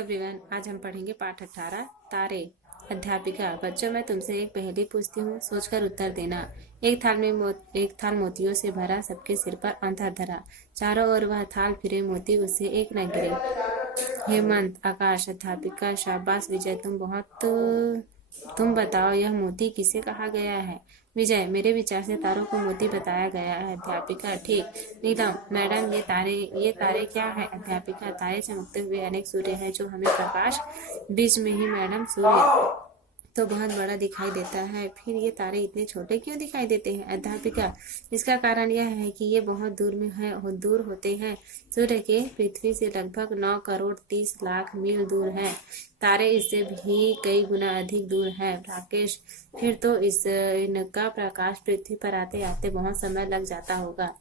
Everyone, आज हम पढ़ेंगे पाठ 18 तारे। अध्यापिका, बच्चों मैं तुमसे एक पहेली पूछती हूँ, सोचकर उत्तर देना। एक थाल मोतियों से भरा, सबके सिर पर अंधा धरा, चारों ओर वह थाल फिरे, मोती उससे एक न गिरे। हेमंत, आकाश। अध्यापिका, शाबाश विजय, तुम बताओ यह मोती किसे कहा गया है। विजय, मेरे विचार से तारों को मोती बताया गया है। अध्यापिका, ठीक। नीलम, मैडम ये तारे क्या है। अध्यापिका, तारे चमकते हुए अनेक सूर्य हैं जो हमें प्रकाश। बीच में ही मैडम सूर्य तो बहुत बड़ा दिखाई देता है, फिर ये तारे इतने छोटे क्यों दिखाई देते हैं। अध्यापिका, इसका कारण यह है कि ये बहुत दूर होते हैं। सूर्य के पृथ्वी से लगभग 9 करोड़ 30 लाख मील दूर है। तारे इससे भी कई गुना अधिक दूर है। राकेश, फिर तो इनका प्रकाश पृथ्वी पर आते आते बहुत समय लग जाता होगा।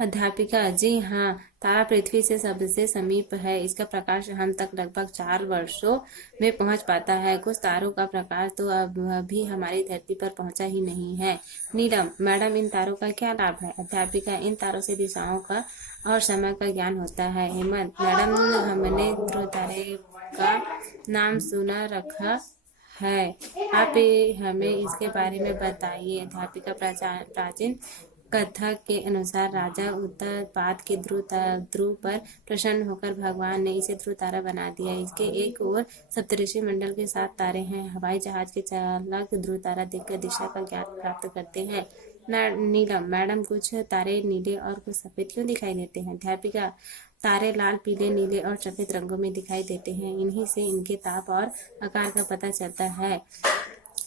अध्यापिका, जी हाँ, तारा पृथ्वी से सबसे समीप है। इसका प्रकाश हम तक लगभग 4 वर्षों में पहुंच पाता है। कुछ तारों का प्रकाश तो अभी हमारी धरती पर पहुंचा ही नहीं है। नीलम, मैडम इन तारों का क्या लाभ है। अध्यापिका, इन तारों से दिशाओं का और समय का ज्ञान होता है। हेमंत, मैडम हमने ध्रुव तारे का नाम सुना रखा है, आप हमें इसके बारे में बताइए। अध्यापिका, प्राचीन कथा के अनुसार राजा उत्तरपाद के ध्रुव पर प्रसन्न होकर भगवान ने इसे ध्रुव तारा बना दिया। इसके एक ओर सप्तऋषि मंडल के 7 तारे हैं। हवाई जहाज के चालक ध्रुव तारा देखकर दिशा का ज्ञान प्राप्त करते हैं। नीलम, मैडम कुछ तारे नीले और कुछ सफेद क्यों दिखाई देते हैं। अध्यापिका, तारे लाल, पीले, नीले और सफेद रंगों में दिखाई देते हैं। इन्हीं से इनके ताप और आकार का पता चलता है।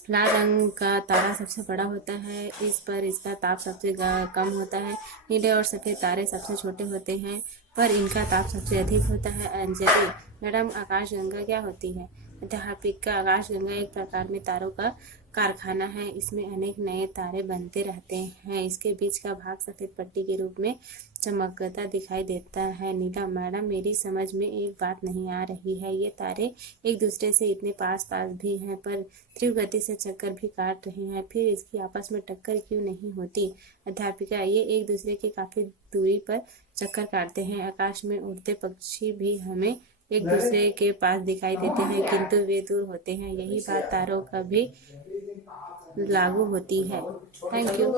लाल रंग का तारा सबसे बड़ा होता है, इस पर इसका ताप सबसे कम होता है। नीले और सफेद तारे सबसे छोटे होते हैं, पर इनका ताप सबसे अधिक होता है। अंजलि, मैडम आकाशगंगा क्या होती है। अध्यापिका, आकाशगंगा एक प्रकार में तारों का कारखाना है। इसमें अनेक नए तारे बनते रहते हैं। इसके बीच का भाग सफेद पट्टी के रूप में चमकता दिखाई देता है। नीलम, मैडम मेरी समझ में एक बात नहीं आ रही है। ये तारे एक दूसरे से इतने पास भी हैं, पर तीव्र गति से चक्कर भी काट रहे हैं, फिर इसकी आपस में टक्कर क्यों नहीं होती। अध्यापिका, ये एक दूसरे के काफी दूरी पर चक्कर काटते हैं। आकाश में उड़ते पक्षी भी हमें एक दूसरे के पास दिखाई देते हैं, किंतु वे दूर होते हैं। यही बात तारों का भी लागू होती है। Thank you.